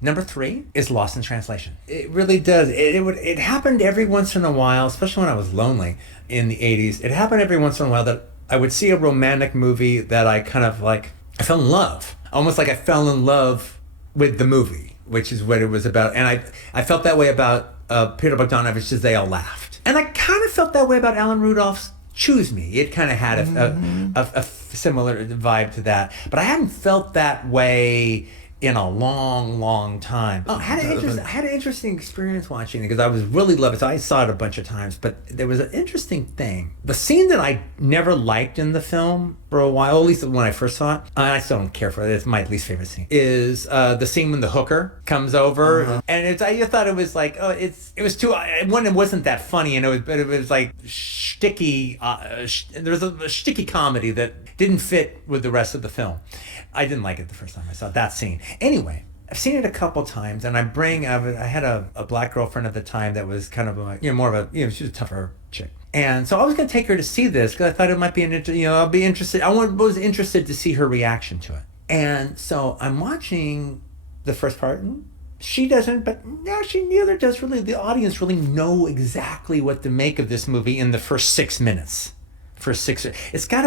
Number 3 is Lost in Translation. It really does. It happened every once in a while, especially when I was lonely in the 80s. It happened every once in a while that I would see a romantic movie that I kind of like, I fell in love. Almost like I fell in love with the movie, which is what it was about. And I felt that way about Peter Bogdanovich's They All Laughed. And I kind of felt that way about Alan Rudolph's Choose Me. It kind of had a similar vibe to that. But I hadn't felt that way in a long, long time. I had an interesting experience watching it because I was really loving it. So I saw it a bunch of times, but there was an interesting thing. The scene that I never liked in the film for a while, at least when I first saw it, I still don't care for it. It's my least favorite scene. Is the scene when the hooker comes over, and I just thought it was like, it was too. One, it wasn't that funny, and it was like sticky. There was a sticky comedy that didn't fit with the rest of the film. I didn't like it the first time I saw that scene. Anyway, I've seen it a couple times, and I had a black girlfriend at the time that was kind of a, more of a, she was a tougher chick. And so I was going to take her to see this because I thought it might be I'll be interested. I was interested to see her reaction to it. And so I'm watching the first part, and she doesn't, but neither does really the audience really know exactly what to make of this movie in the first 6 minutes. It's got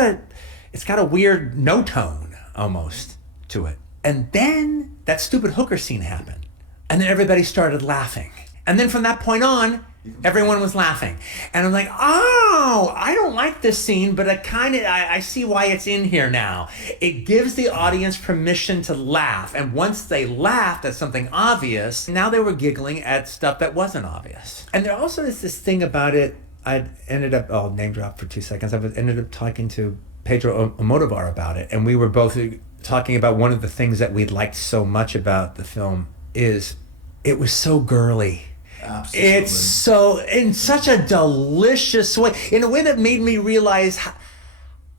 a weird no tone almost to it. And then that stupid hooker scene happened. And then everybody started laughing. And then from that point on, everyone was laughing. And I'm like, I don't like this scene, but I see why it's in here now. It gives the audience permission to laugh. And once they laughed at something obvious, now they were giggling at stuff that wasn't obvious. And there also is this thing about it. I'll name drop for 2 seconds. ended up talking to Pedro Almodovar about it, and we were both talking about one of the things that we liked so much about the film is it was so girly. Absolutely. It's so, in such a delicious way, in a way that made me realize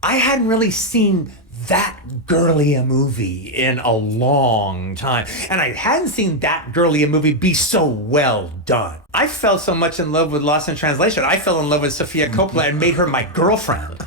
I hadn't really seen that girly a movie in a long time. And I hadn't seen that girly a movie be so well done. I fell so much in love with Lost in Translation. I fell in love with Sofia Coppola and made her my girlfriend.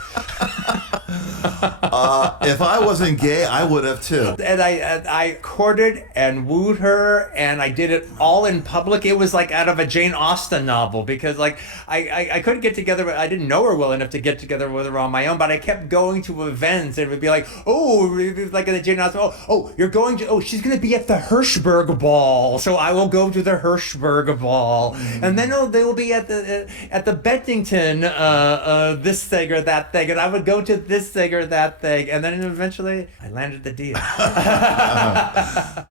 If I wasn't gay, I would have too. And I courted and wooed her, and I did it all in public. It was like out of a Jane Austen novel, because like I couldn't get together. I didn't know her well enough to get together with her on my own, but I kept going to events, and it would be like, like in the Jane Austen, you're going to, she's going to be at the Hirschberg ball, so I will go to the Hirschberg ball. And then they will be at the Bentington this thing or that thing, and I would go to this thing or that thing, and then eventually I landed the deal.